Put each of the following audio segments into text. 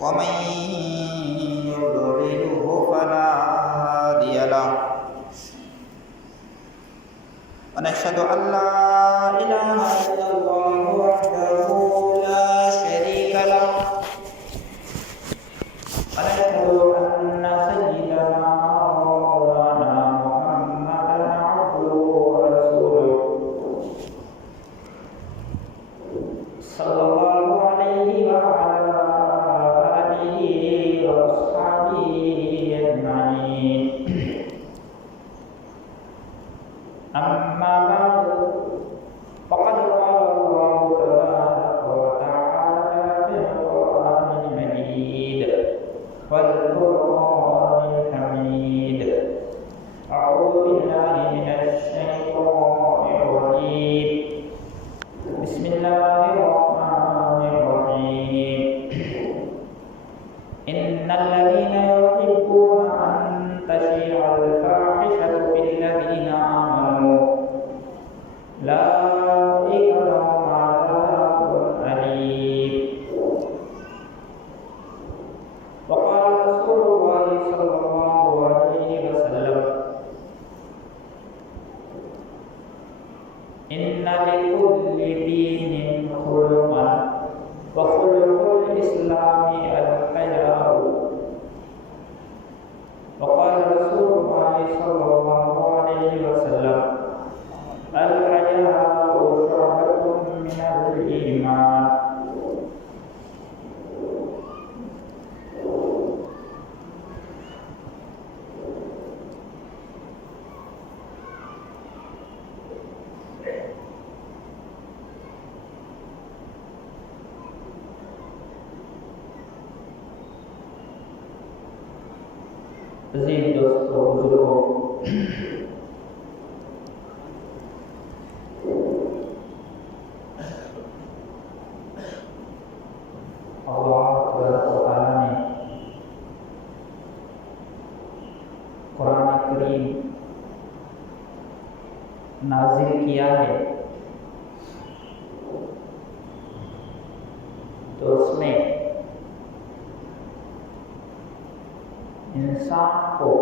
ومن يضلله فلا هادي له ونشهد أن لا إله إلا الله وحده لا شريك له ونشهد أن سيدنا مولانا محمدا عبده ورسوله صلى الله عليه وعلى آله وأصحابه أجمعين. أما بعد فقد قال الله تبارك وتعالى في القرآن المجيد والفرقان الحميد. أعوذ بالله من الشيطان الرجيم. بسم الله الرحمن الرحيم. إن الذين يحبون أن تشيع الفاحشة في الذين آمنوا أولئك لهم عذاب أليم. وقال رسول الله صلى الله عليه وسلم: إن لكل دين خلقا وخلق الإسلام الحياء. وقال رسول الله صلى الله عليه وسلم: الحياء شعبة من الإيمان. عزیز دوستو، بزرگوں، اللہ تبارک و تعالیٰ نے قرآن کریم نازل کیا ہے تو اس میں انسان کو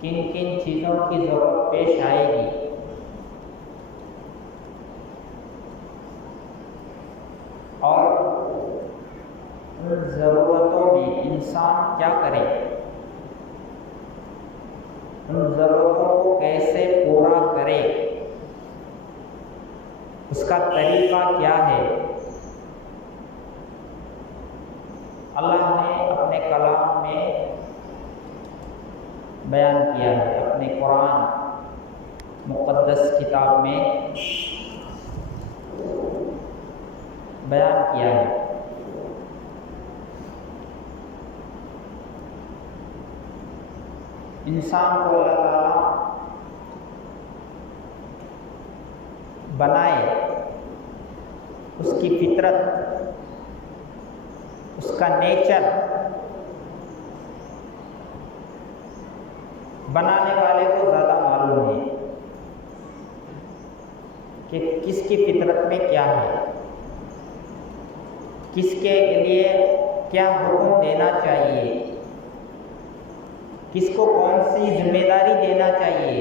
کن کن چیزوں کی ضرورت پیش آئے گی اور ان ضرورتوں میں انسان کیا کرے، ان ضرورتوں کو کیسے پورا کرے، اس کا طریقہ کیا ہے، اللہ نے اپنے کلام میں بیان کیا ہے، اپنے قرآن مقدس کتاب میں بیان کیا ہے۔ انسان کو اللہ تعالیٰ بنائے، اس کی فطرت، اس کا نیچر بنانے والے کو زیادہ معلوم ہے کہ کس کی فطرت میں کیا ہے، کس کے لیے کیا حکم دینا چاہیے، کس کو کون سی ذمہ داری دینا چاہیے،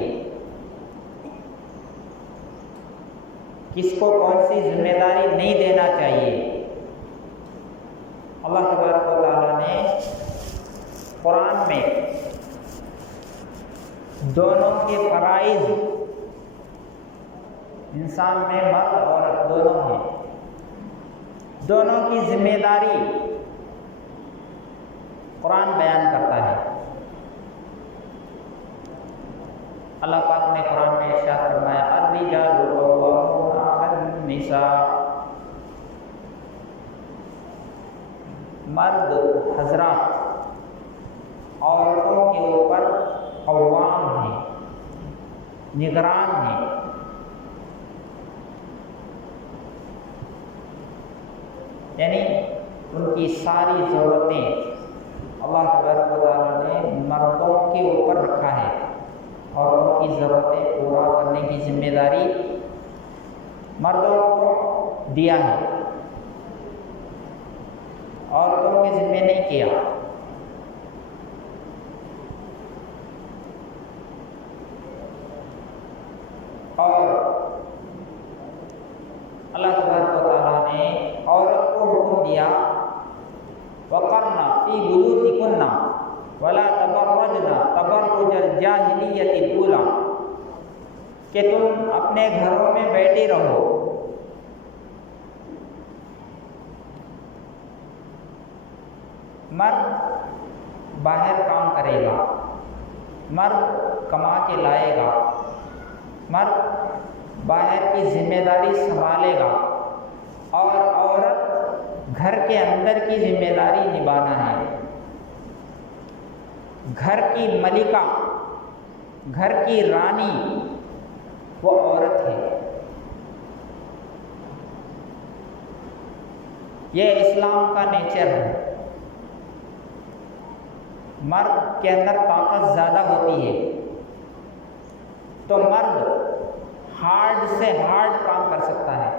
کس کو کون سی ذمہ داری نہیں دینا چاہیے۔ اللہ تبارک و تعالیٰ نے قرآن میں دونوں کے فرائض، انسان میں مرد اور عورت دونوں ہیں، دونوں کی ذمہ داری قرآن بیان کرتا ہے۔ اللہ پاک نے قرآن میں ارشاد فرمایا: الرجال قوامون علی النساء، مرد حضرات عورتوں کے اوپر قوام ہیں، نگران ہیں۔ یعنی ان کی ساری ضرورتیں اللہ تبارک و تعالیٰ نے مردوں کے اوپر رکھا ہے اور ان کی ضرورتیں پوری کی ذمہ داری مردوں کو دیا ہے، عورتوں کے ذمہ نہیں کیا۔ اور اللہ تبارک و تعالیٰ نے عورت کو حکم دیا وَقَرْنَ فِي بُيُوتِكُنَّ وَلَا تَبَرَّجْنَ تَبَرُّجَ الْجَاهِلِيَّةِ الْأُولَىٰ، کہ تم اپنے گھروں میں بیٹھی رہو، مرد باہر کام کرے گا، مرد کما کے لائے گا، مرد باہر کی ذمہ داری سنبھالے گا، اور عورت گھر کے اندر کی ذمہ داری نبھانا ہے۔ گھر کی ملکہ، گھر کی رانی وہ عورت ہے۔ یہ اسلام کا نیچر ہے۔ مرد کے اندر طاقت زیادہ ہوتی ہے تو مرد ہارڈ سے ہارڈ کام کر سکتا ہے،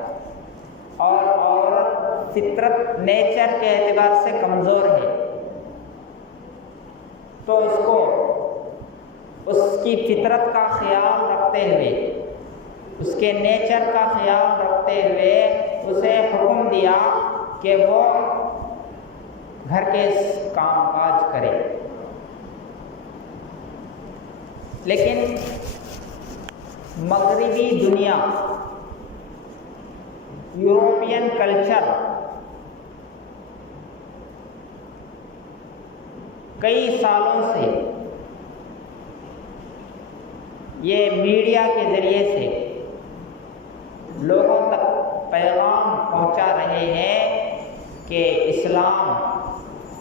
اور عورت فطرت نیچر کے اعتبار سے کمزور ہے، تو اس کو اس کی فطرت کا خیال رکھتے ہوئے، اس کے نیچر کا خیال رکھتے ہوئے اسے حکم دیا کہ وہ گھر کے کام کاج کرے۔ لیکن مغربی دنیا، یورپین کلچر کئی سالوں سے یہ میڈیا کے ذریعے سے لوگوں تک پیغام پہنچا رہے ہیں کہ اسلام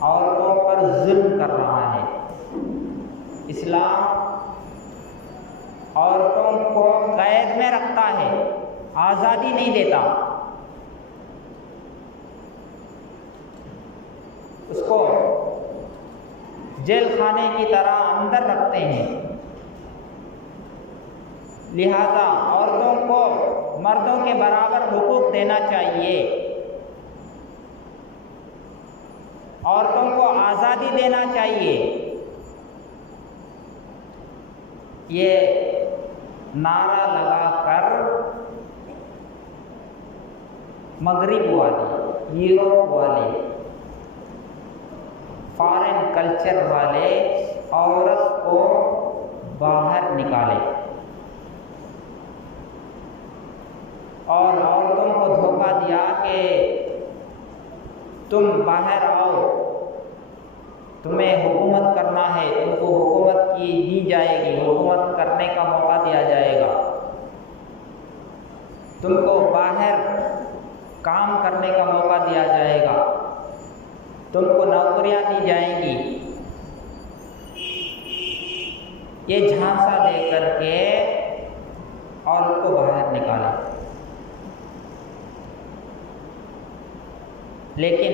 عورتوں پر ظلم کر رہا ہے، اسلام عورتوں کو قید میں رکھتا ہے، آزادی نہیں دیتا، اس کو جیل خانے کی طرح اندر رکھتے ہیں۔ لہذا عورتوں کو مردوں کے برابر حقوق دینا چاہیے، عورتوں کو آزادی دینا چاہیے۔ یہ نعرہ لگا کر مغرب والے، یورپ والے، فارن کلچر والے عورت کو باہر نکالے اور عورتوں کو دھوکہ دیا کہ تم باہر آؤ، تمہیں حکومت کرنا ہے، تم کو حکومت کی دی جائے گی، حکومت کرنے کا موقع دیا جائے گا، تم کو باہر کام کرنے کا موقع دیا جائے گا، تم کو نوکریاں دی جائیں گی۔ یہ جھانسا دے کر کے عورت کو باہر نکالا۔ لیکن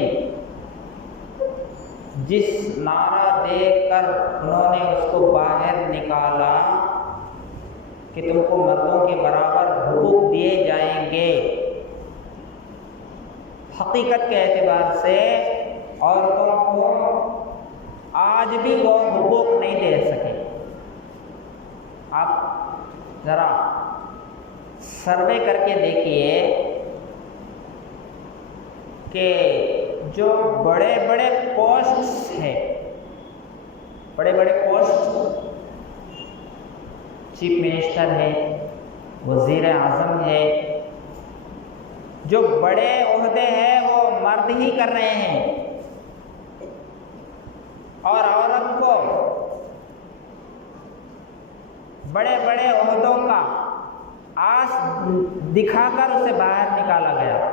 جس نعرہ دے کر انہوں نے اس کو باہر نکالا کہ تم کو مردوں کے برابر حقوق دیے جائیں گے، حقیقت کے اعتبار سے عورتوں کو آج بھی وہ حقوق نہیں دے سکے۔ آپ ذرا سروے کر کے دیکھیے کہ جو بڑے بڑے پوسٹس ہیں، بڑے بڑے پوسٹ، چیف منسٹر ہے، وزیر اعظم ہے، جو بڑے عہدے ہیں وہ مرد ہی کر رہے ہیں، اور عورت کو بڑے بڑے عہدوں کا آس دکھا کر اسے باہر نکالا گیا،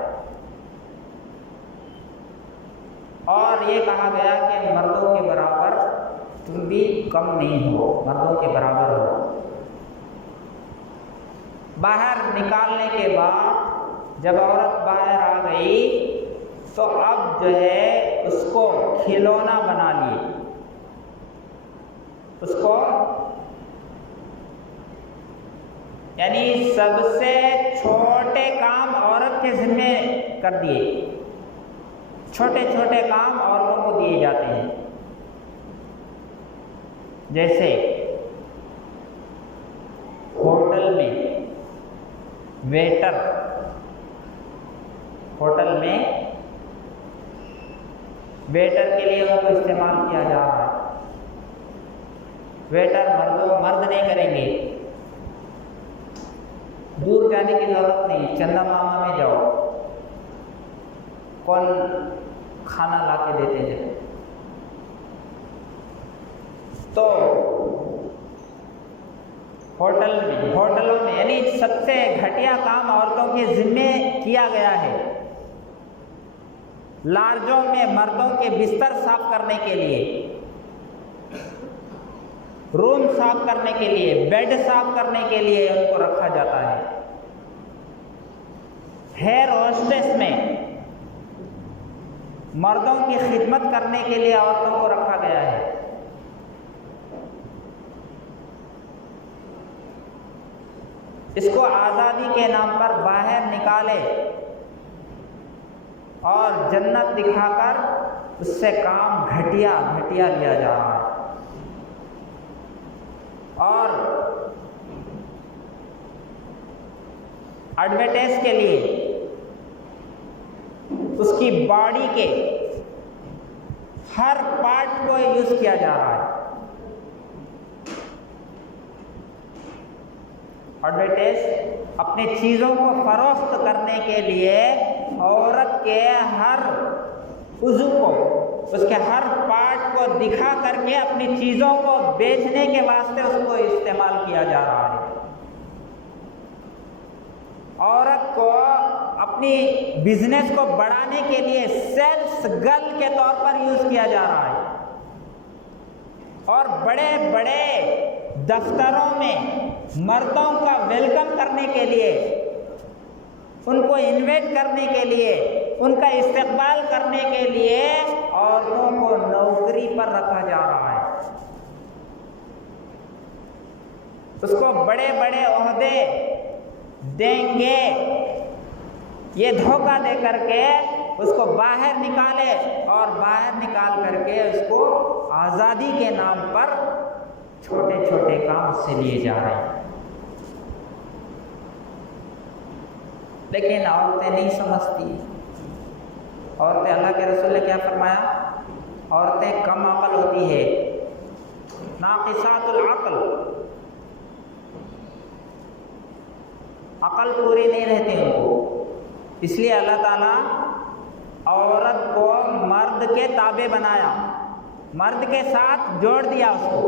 اور یہ کہا گیا کہ مردوں کے برابر تم بھی کم نہیں ہو، مردوں کے برابر ہو۔ باہر نکالنے کے بعد جب عورت باہر آ گئی تو اب جو ہے اس کو کھلونا بنا لیے، اس کو یعنی سب سے چھوٹے کام عورت کے ذمے کر دیے، چھوٹے چھوٹے کام عورتوں کو دیے جاتے ہیں، جیسے ہوٹل میں ویٹر، ہوٹل میں ویٹر کے لیے ان کو استعمال کیا جا رہا ہے۔ ویٹر مرد نہیں کریں گے، دور جانے کی ضرورت نہیں، چندہ ماما میں جاؤ، کون کھانا لا کے دیتے ہیں۔ تو ہوٹلوں میں یعنی سب سے گھٹیا کام عورتوں کے ذمے کیا گیا ہے۔ لاڈجوں میں مردوں کے بستر صاف کرنے کے لیے، روم صاف کرنے کے لیے، بیڈ صاف کرنے کے لیے ان کو رکھا جاتا ہے۔ ہیئر ہوسٹس میں مردوں کی خدمت کرنے کے لیے عورتوں کو رکھا گیا ہے۔ اس کو آزادی کے نام پر باہر نکالے اور جنت دکھا کر اس سے کام گھٹیا لیا جا رہا ہے۔ اور ایڈورٹائز کے لیے اس کی باڈی کے ہر پارٹ کو یوز کیا جا رہا ہے۔ ایڈورٹائز اپنی چیزوں کو فروخت کرنے کے لیے عورت کے ہر عضو کو، اس کے ہر پارٹ کو دکھا کر کے اپنی چیزوں کو بیچنے کے واسطے اس کو استعمال کیا جا رہا ہے۔ عورت کو اپنی بزنس کو بڑھانے کے لیے سیلس گرل کے طور پر یوز کیا جا رہا ہے، اور بڑے بڑے دفتروں میں مردوں کا ویلکم کرنے کے لیے، ان کو انوائٹ کرنے کے لیے، ان کا استقبال کرنے کے لیے عورتوں کو نوکری پر رکھا جا رہا ہے۔ اس کو بڑے بڑے عہدے دیں گے، یہ دھوکہ دے کر کے اس کو باہر نکالے، اور باہر نکال کر کے اس کو آزادی کے نام پر چھوٹے چھوٹے کام سے لیے جا رہے ہیں۔ لیکن عورتیں نہیں سمجھتی۔ عورتیں، اللہ کے رسول نے کیا فرمایا؟ عورتیں کم عقل ہوتی ہے، ناقصات العقل، عقل پوری نہیں رہتی ان کو۔ اس لیے اللہ تعالیٰ عورت کو مرد کے تابع بنایا، مرد کے ساتھ جوڑ دیا اس کو،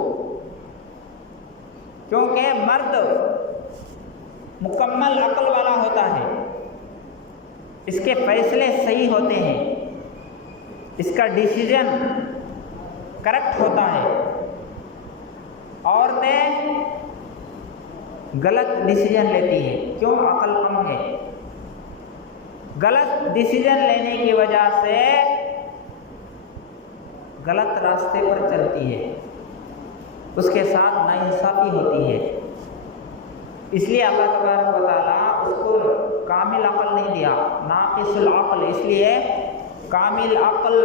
کیونکہ مرد مکمل عقل والا ہوتا ہے، اس کے فیصلے صحیح ہوتے ہیں، اس کا ڈیسیژن کریکٹ ہوتا ہے۔ عورتیں غلط ڈیسیژن لیتی ہیں، کیوں؟ عقل کم ہے۔ غلط ڈیسیژن لینے کی وجہ سے غلط راستے پر چلتی ہے، اس کے ساتھ ناانصافی ہوتی ہے۔ اس لیے اللہ تبارک و تعالیٰ اس کو کامل عقل نہیں دیا، ناقص العقل۔ اس لیے کامل عقل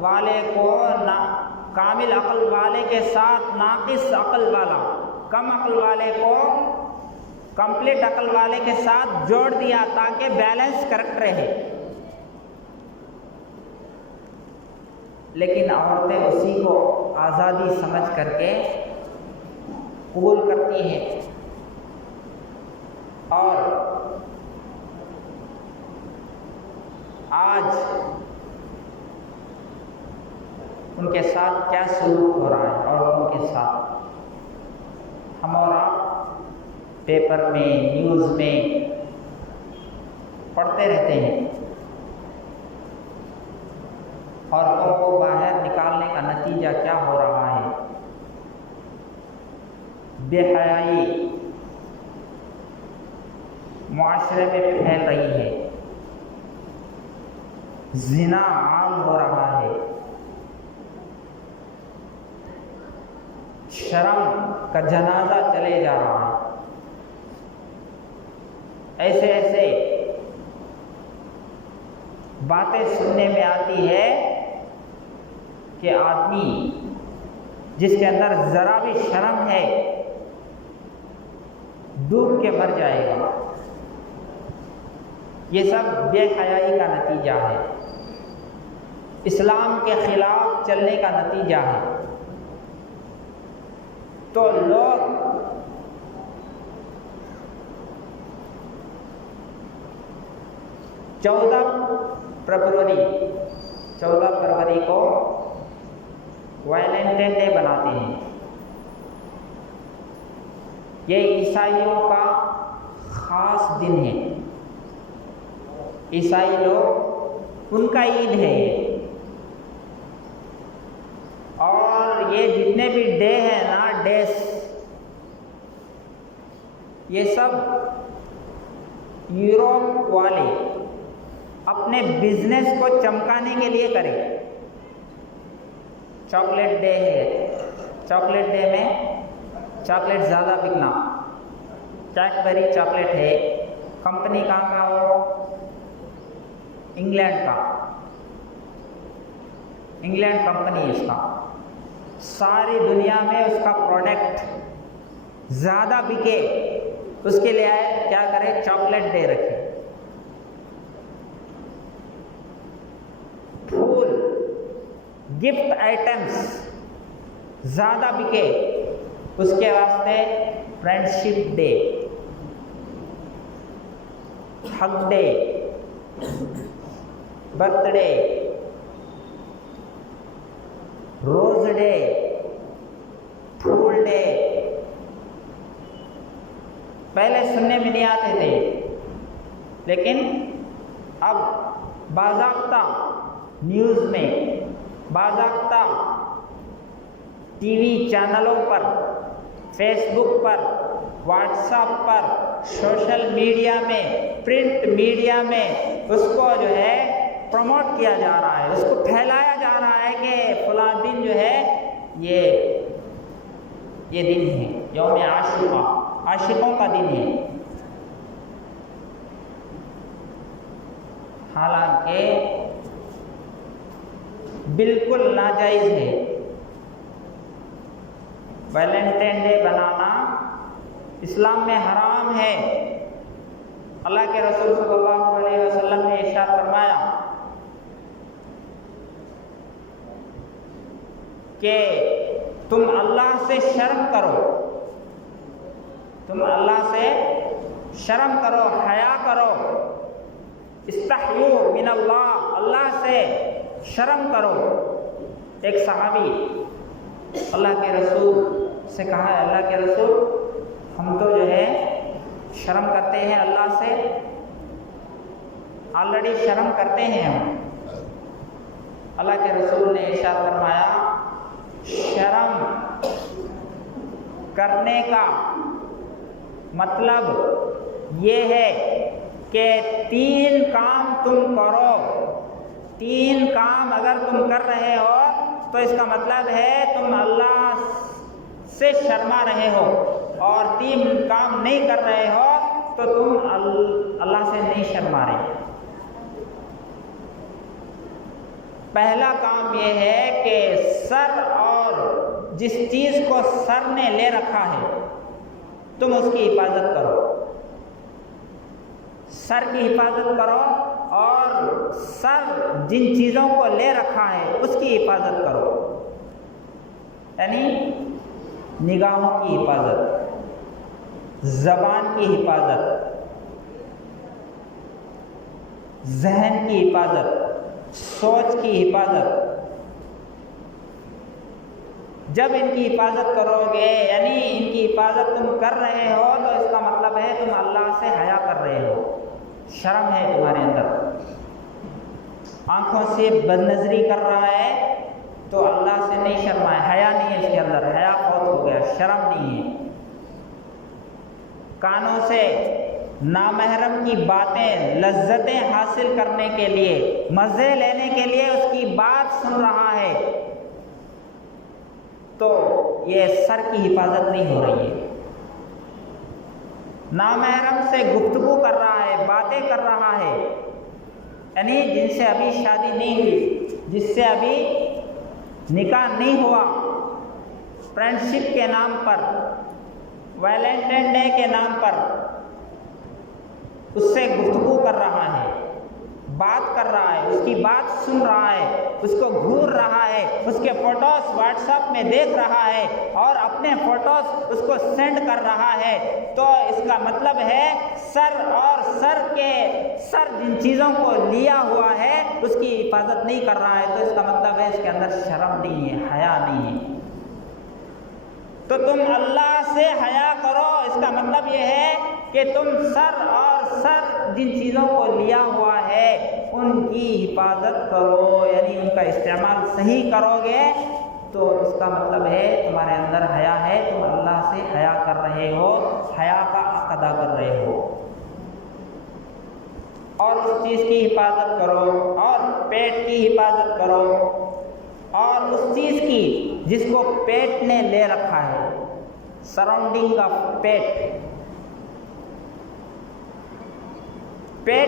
والے کو کامل عقل والے کے ساتھ ناقص عقل والا، کم عقل والے کو کمپلیٹ عقل والے کے ساتھ جوڑ دیا تاکہ بیلنس کریکٹ رہے۔ لیکن عورتیں اسی کو آزادی سمجھ کر کے قبول کرتی ہیں، اور آج ان کے ساتھ کیا سلوک ہو رہا ہے عورتوں کے ساتھ، ہم اور آپ پیپر میں، نیوز میں پڑھتے رہتے ہیں۔ عورتوں کو باہر نکالنے کا نتیجہ کیا ہو رہا ہے؟ بے حیائی معاشرے میں پھیل رہی ہے، زنا عام ہو رہا ہے، شرم کا جنازہ چلے جا رہا ہے۔ ایسے ایسے باتیں سننے میں آتی ہے کہ آدمی جس کے اندر ذرا بھی شرم ہے ڈوب کے مر جائے گا۔ یہ سب بے حیائی کا نتیجہ ہے، اسلام کے خلاف چلنے کا نتیجہ ہے۔ تو لوگ چودہ فروری کو ویلنٹائن ڈے بناتے ہیں۔ یہ عیسائیوں کا خاص دن ہے، عیسائی لوگ ان کا عید ہے یہ۔ اور یہ جتنے بھی ڈے ہیں نا، ڈیز، یہ سب یوروپ والے اپنے بزنس کو چمکانے کے لیے کریں۔ چاکلیٹ ڈے ہے، چاکلیٹ ڈے میں چاکلیٹ زیادہ بکنا، کیڈبری چاکلیٹ ہے، کمپنی کہاں کا ہو؟ انگلینڈ کا، انگلینڈ کمپنی اس کا، ساری دنیا میں اس کا پروڈکٹ زیادہ بکے، اس کے لیے کیا کرے؟ چاکلیٹ ڈے رکھے۔ پھول، گفٹ آئٹمس زیادہ بکے، اس کے واسطے فرینڈشپ ڈے، ہگ ڈے، برتھ ڈے، روز ڈے، پھول ڈے۔ پہلے سننے میں نہیں آتے تھے، لیکن اب باضابطہ نیوز میں، باضابطہ ٹی وی چینلوں پر، فیس بک پر، واٹس ایپ پر، سوشل میڈیا میں، پرنٹ میڈیا میں اس کو جو ہے پروموٹ کیا جا رہا ہے، اس کو پھیلایا جا رہا ہے کہ فلاں دن جو ہے یہ دن ہے، یوم عاشورہ، عاشقوں کا دن ہے۔ حالانکہ بالکل ناجائز ہے۔ ویلنٹائن ڈے بنانا اسلام میں حرام ہے۔ اللہ کے رسول صلی اللہ علیہ وسلم نے ارشاد فرمایا کہ تم اللہ سے شرم کرو، تم اللہ سے شرم کرو، حیا کرو، استحیوا من اللہ، اللہ سے شرم کرو۔ ایک صحابی اللہ کے رسول سے کہا ہے، اللہ کے رسول ہم تو جو ہے شرم کرتے ہیں اللہ سے، آلریڈی شرم کرتے ہیں ہم۔ اللہ کے رسول نے ارشاد فرمایا شرم کرنے کا مطلب یہ ہے کہ 3 کام تم کرو، 3 کام اگر تم کر رہے ہو تو اس کا مطلب ہے تم اللہ سے شرما رہے ہو، اور 3 کام نہیں کر رہے ہو تو تم اللہ سے نہیں شرما رہے۔ پہلا کام یہ ہے کہ سر اور جس چیز کو سر نے لے رکھا ہے تم اس کی حفاظت کرو، سر کی حفاظت کرو، اور سر جن چیزوں کو لے رکھا ہے اس کی حفاظت کرو، یعنی نگاہوں کی حفاظت، زبان کی حفاظت، ذہن کی حفاظت، سوچ کی حفاظت۔ جب ان کی حفاظت کرو گے، یعنی ان کی حفاظت تم کر رہے ہو، تو اس کا مطلب ہے تم اللہ سے حیا کر رہے ہو، شرم ہے تمہارے اندر۔ آنکھوں سے بد نظری کر رہا ہے تو اللہ سے نہیں شرما ہے، حیا نہیں ہے اس کے اندر، حیا فوت ہو گیا، شرم نہیں ہے۔ کانوں سے نامحرم کی باتیں، لذتیں حاصل کرنے کے لیے، مزے لینے کے لیے اس کی بات سن رہا ہے تو یہ سر کی حفاظت نہیں ہو رہی ہے۔ نامحرم سے گفتگو کر رہا ہے، باتیں کر رہا ہے، یعنی جن سے ابھی شادی نہیں ہوئی، جس سے ابھی نکاح نہیں ہوا، فرینڈشپ کے نام پر، ویلنٹائن ڈے کے نام پر اس سے گفتگو کر رہا ہے، بات کر رہا ہے، اس کی بات سن رہا ہے، اس کو گھور رہا ہے، اس کے فوٹوز واٹس ایپ میں دیکھ رہا ہے اور اپنے فوٹوز اس کو سینڈ کر رہا ہے، تو اس کا مطلب ہے سر جن چیزوں کو لیا ہوا ہے اس کی حفاظت نہیں کر رہا ہے، تو اس کا مطلب ہے اس کے اندر شرم نہیں ہے، حیا نہیں ہے۔ تو تم اللہ سے حیا کرو، اس کا مطلب یہ ہے کہ تم سر جن چیزوں کو لیا ہوا ہے ان کی حفاظت کرو، یعنی ان کا استعمال صحیح کرو گے تو اس کا مطلب ہے تمہارے اندر حیا ہے، تم اللہ سے حیا کر رہے ہو، حیا کا حق ادا کر رہے ہو۔ اور اس چیز کی حفاظت کرو، اور پیٹ کی حفاظت کرو، اور اس چیز کی جس کو پیٹ نے لے رکھا ہے، سراؤنڈنگ آف پیٹ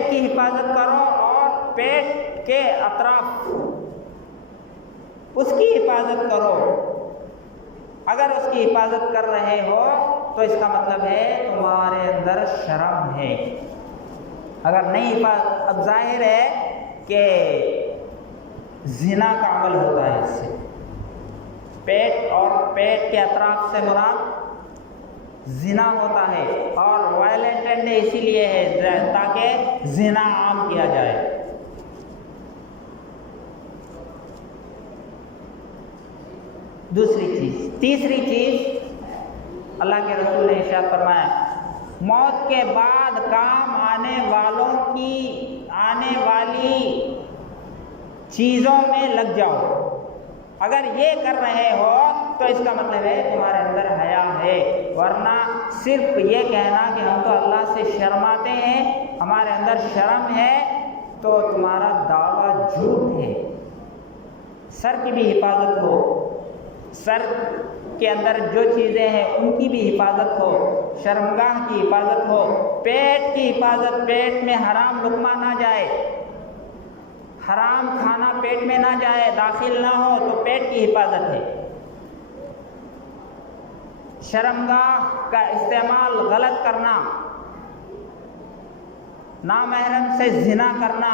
کی حفاظت کرو، اور پیٹ کے اطراف اس کی حفاظت کرو۔ اگر اس کی حفاظت کر رہے ہو تو اس کا مطلب ہے تمہارے اندر شرم ہے۔ اگر نہیں حفاظت، اب ظاہر ہے کہ زنا کا عمل ہوتا ہے اس سے، پیٹ اور پیٹ کے اطراف سے مراد زنا ہوتا ہے، اور وائلنٹائن ڈے اسی لیے ہے تاکہ زنا عام کیا جائے۔ تیسری چیز اللہ کے رسول نے ارشاد فرمایا، موت کے بعد کام آنے والی چیزوں میں لگ جاؤ۔ اگر یہ کر رہے ہو تو اس کا مطلب ہے تمہارے اندر حیا ہے، ورنہ صرف یہ کہنا کہ ہم تو اللہ سے شرماتے ہیں، ہمارے اندر شرم ہے، تو تمہارا دعویٰ جھوٹ ہے۔ سر کی بھی حفاظت ہو، سر کے اندر جو چیزیں ہیں ان کی بھی حفاظت ہو، شرمگاہ کی حفاظت ہو، پیٹ کی حفاظت، پیٹ میں حرام لقمہ نہ جائے، حرام کھانا پیٹ میں نہ جائے، داخل نہ ہو، تو پیٹ کی حفاظت ہے۔ شرمگاہ کا استعمال غلط کرنا، نامحرم سے زنا کرنا،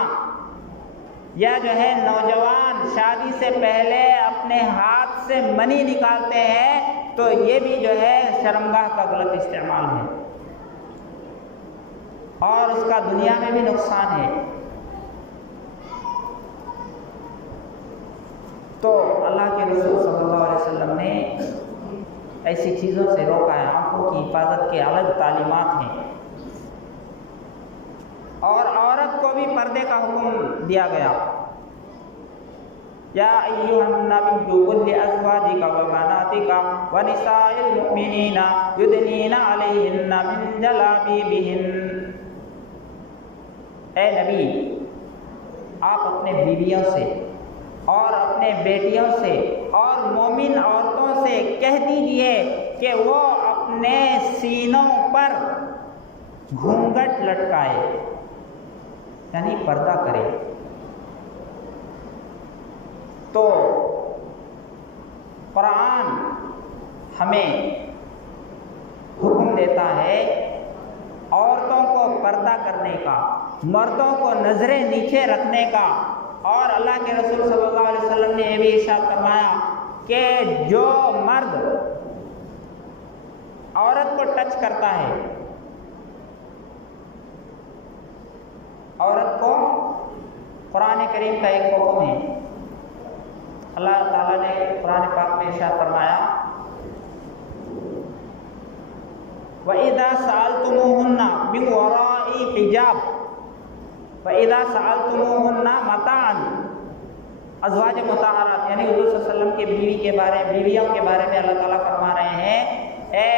یا جو ہے نوجوان شادی سے پہلے اپنے ہاتھ سے منی نکالتے ہیں، تو یہ بھی جو ہے شرمگاہ کا غلط استعمال ہے، اور اس کا دنیا میں بھی نقصان ہے۔ تو اللہ کے رسول صلی اللہ علیہ وسلم نے ایسی چیزوں سے روکا ہے، آنکھوں کی حفاظت کے الگ تعلیمات ہیں، اور عورت کو بھی پردے کا حکم دیا گیا، یا ایھا النبی قل لازواجک وبناتک ونساء المؤمنین یدنین علیہن من جلابیبہن، اے نبی آپ اپنے بیویوں سے اور اپنے بیٹیوں سے اور مومن عورتوں سے کہہ دیجئے کہ وہ اپنے سینوں پر گھونگھٹ لٹکائے، یعنی پردہ کرے۔ تو قرآن ہمیں حکم دیتا ہے عورتوں کو پردہ کرنے کا، مردوں کو نظریں نیچے رکھنے کا، اور اللہ کے رسول صلی اللہ علیہ وسلم نے یہ بھی ارشاد فرمایا کہ جو مرد عورت کو ٹچ کرتا ہے، عورت کو، قرآن کریم کا ایک حکم ہے، اللہ تعالیٰ نے قرآن پاک میں ارشاد فرمایا وَإِذَا سَأَلْتُمُوهُنَّ مِنْ وَرَاءِ حِجَابٍ وَإِذَا سَأَلْتُمُوهُنَّ مَتَاعًا، ازواج مطہرات یعنی حضور صلی اللہ علیہ وسلم کے بیویوں کے بارے میں اللہ تعالیٰ فرما رہے ہیں، اے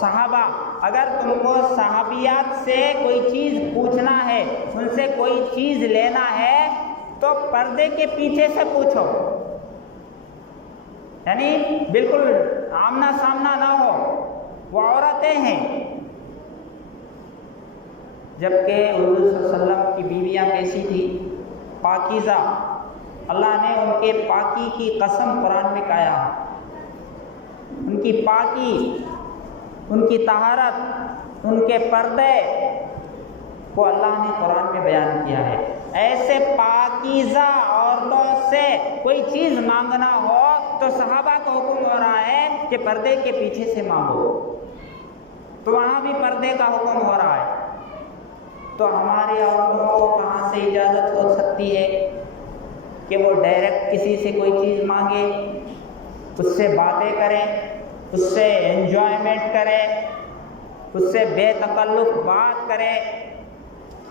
صحابہ اگر تم کو صحابیات سے کوئی چیز پوچھنا ہے، ان سے کوئی چیز لینا ہے، تو پردے کے پیچھے سے پوچھو، یعنی بالکل آمنا سامنا نہ ہو، وہ عورتیں ہیں، جبکہ حضور صلی اللہ علیہ وسلم کی بیویاں کیسی تھی؟ پاکیزہ۔ اللہ نے ان کے پاکی کی قسم قرآن میں کہا، ان کی پاکی، ان کی طہارت، ان کے پردے کو اللہ نے قرآن میں بیان کیا ہے۔ ایسے پاکیزہ عورتوں سے کوئی چیز مانگنا ہو تو صحابہ کو حکم ہو رہا ہے کہ پردے کے پیچھے سے مانگو، تو وہاں بھی پردے کا حکم ہو رہا ہے۔ تو ہماری عورتوں کو کہاں سے اجازت ہو سکتی ہے کہ وہ ڈائریکٹ کسی سے کوئی چیز مانگے، اس سے باتیں کریں، اس سے انجوائمنٹ کرے، اس سے بے تکلف بات کرے؟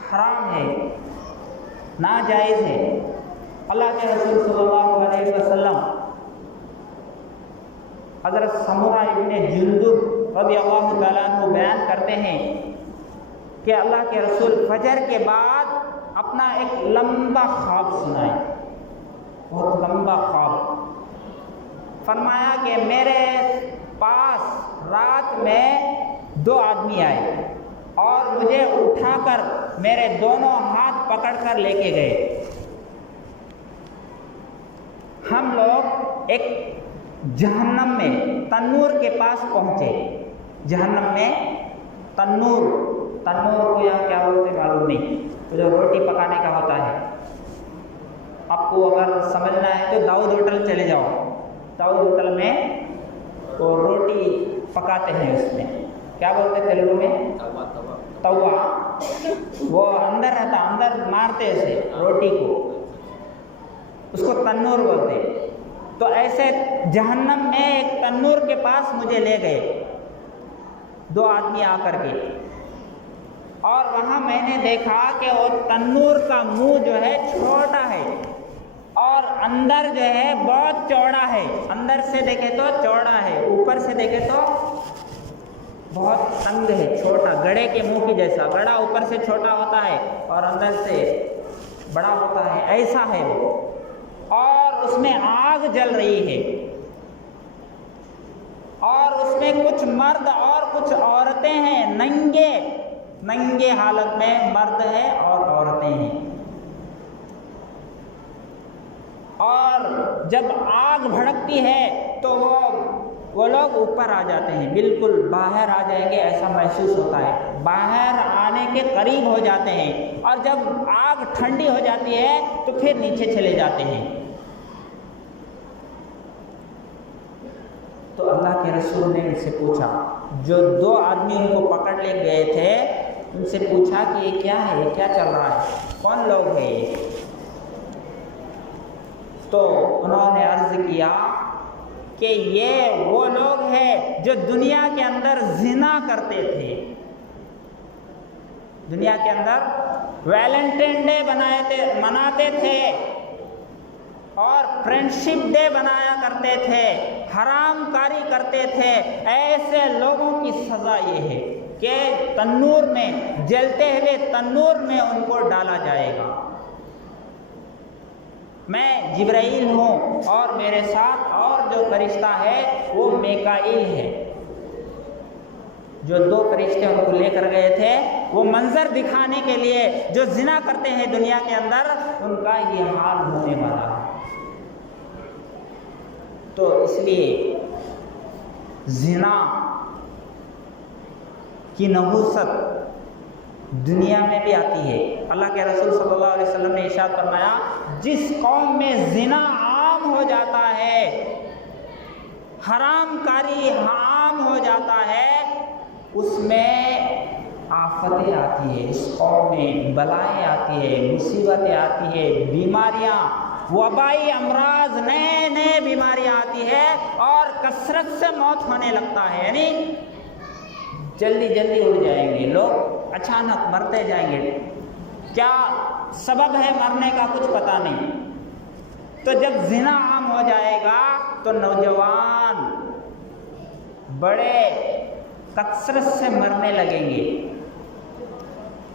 حرام ہے، ناجائز ہے۔ اللہ کے رسول صلی اللہ علیہ وسلم حضرت سمرہ ابن جندب رضی اللہ تعالیٰ عنہ بیان کرتے ہیں کہ اللہ کے رسول فجر کے بعد اپنا ایک لمبا خواب سنائے، بہت لمبا خواب۔ فرمایا کہ میرے پاس رات میں 2 آدمی آئے اور مجھے اٹھا کر میرے دونوں ہاتھ پکڑ کر لے کے گئے۔ ہم لوگ ایک جہنم میں تنور کے پاس پہنچے۔ جہنم میں تنور کو یہاں کیا بولتے معلوم نہیں، تو جو روٹی پکانے کا ہوتا ہے۔ آپ کو اگر سمجھنا ہے تو داؤد ہوٹل چلے جاؤ، داؤد ہوٹل میں وہ روٹی پکاتے ہیں، اس میں کیا بولتے تیلگو میں؟ توا۔ وہ اندر رہتا، اندر مارتے اسے روٹی کو، اس کو تنور بولتے۔ تو ایسے جہنم میں ایک تنور کے پاس مجھے لے گئے 2 آدمی آ کر کے، اور وہاں میں نے دیکھا کہ وہ تنور کا منہ جو ہے چھوٹا ہے اور اندر جو ہے بہت چوڑا ہے۔ اندر سے دیکھے تو چوڑا ہے، اوپر سے دیکھے تو بہت تنگ ہے، چھوٹا، گڑھے کے منہ کی جیسا۔ گڑھا اوپر سے چھوٹا ہوتا ہے اور اندر سے بڑا ہوتا ہے، ایسا ہے وہ۔ اور اس میں آگ جل رہی ہے، اور اس میں کچھ مرد اور کچھ عورتیں ہیں، ننگے حالت میں مرد ہے اور عورتیں ہیں۔ اور جب آگ بھڑکتی ہے تو وہ لوگ اوپر آ جاتے ہیں، بالکل باہر آ جائیں گے ایسا محسوس ہوتا ہے، باہر آنے کے قریب ہو جاتے ہیں، اور جب آگ ٹھنڈی ہو جاتی ہے تو پھر نیچے چلے جاتے ہیں۔ تو اللہ کے رسول نے ان سے پوچھا، جو 2 آدمی ان کو پکڑ لے گئے تھے، ان سے پوچھا کہ یہ کیا ہے، یہ کیا چل رہا ہے، کون لوگ ہیں یہ؟ تو انہوں نے عرض کیا کہ یہ وہ لوگ ہیں جو دنیا کے اندر زنا کرتے تھے، دنیا کے اندر ویلنٹائن ڈے مناتے تھے اور فرینڈشپ ڈے بنایا کرتے تھے، حرام کاری کرتے تھے۔ ایسے لوگوں کی سزا یہ ہے کہ تنور میں، جلتے ہوئے تنور میں ان کو ڈالا جائے گا۔ میں جبرائیل ہوں اور میرے ساتھ اور جو فرشتہ ہے وہ میکائیل ہے۔ جو 2 فرشتے ان کو لے کر گئے تھے، وہ منظر دکھانے کے لیے جو زنا کرتے ہیں دنیا کے اندر، ان کا یہ حال ہونے والا ہے۔ تو اس لیے زنا کی نحوست دنیا میں بھی آتی ہے۔ اللہ کے رسول صلی اللہ علیہ وسلم نے ارشاد فرمایا، جس قوم میں زنا عام ہو جاتا ہے، حرام کاری عام ہو جاتا ہے، اس میں آفتیں آتی ہے، اس قوم میں بلائیں آتی ہے، مصیبتیں آتی ہے، بیماریاں، وبائی امراض، نئے بیماریاں آتی ہے، اور کثرت سے موت ہونے لگتا ہے، یعنی جلدی اڑ جائیں گے لوگ، اچانک مرتے جائیں گے۔ کیا سبب ہے مرنے کا کچھ پتہ نہیں۔ تو جب زنا عام ہو جائے گا تو نوجوان بڑے کثرت سے مرنے لگیں گے۔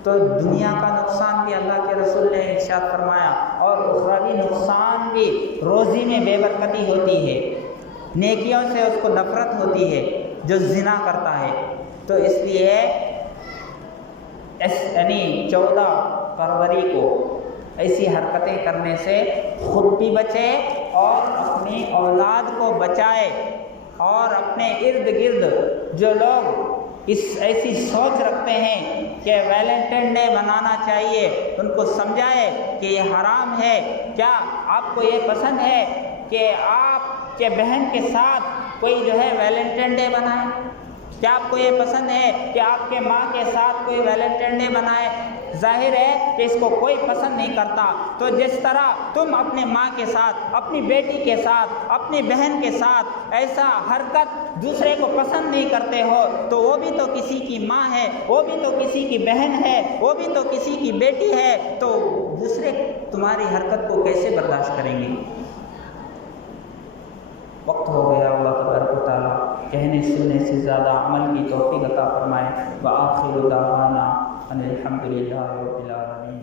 تو دنیا کا نقصان بھی اللہ کے رسول نے ارشاد فرمایا، اور اخروی نقصان بھی، روزی میں بے برکتی ہوتی ہے، نیکیوں سے اس کو نفرت ہوتی ہے، جو زنا کرتا ہے. تو اس لیے یعنی 14 فروری کو ایسی حرکتیں کرنے سے خود بھی بچے اور اپنی اولاد کو بچائے، اور اپنے ارد گرد جو لوگ ایسی سوچ رکھتے ہیں کہ ویلنٹائن ڈے منانا چاہیے، ان کو سمجھائے کہ یہ حرام ہے. کیا آپ کو یہ پسند ہے کہ آپ کے بہن کے ساتھ کوئی جو ہے ویلنٹائن ڈے منائے؟ کیا آپ کو یہ پسند ہے کہ آپ کے ماں کے ساتھ کوئی ویلنٹائن ڈے منائے؟ ظاہر ہے کہ اس کو کوئی پسند نہیں کرتا. تو جس طرح تم اپنے ماں کے ساتھ، اپنی بیٹی کے ساتھ، اپنی بہن کے ساتھ ایسا حرکت دوسرے کو پسند نہیں کرتے ہو، تو وہ بھی تو کسی کی ماں ہے، وہ بھی تو کسی کی بہن ہے، وہ بھی تو کسی کی بیٹی ہے. تو دوسرے تمہاری حرکت کو کیسے برداشت کریں گے؟ وقت ہو گیا. اللہ تبارک و تعالیٰ کہنے سننے سے زیادہ عمل کی توفیق عطا فرمائے. وآخر دعوانا ان الحمد للہ رب العالمین.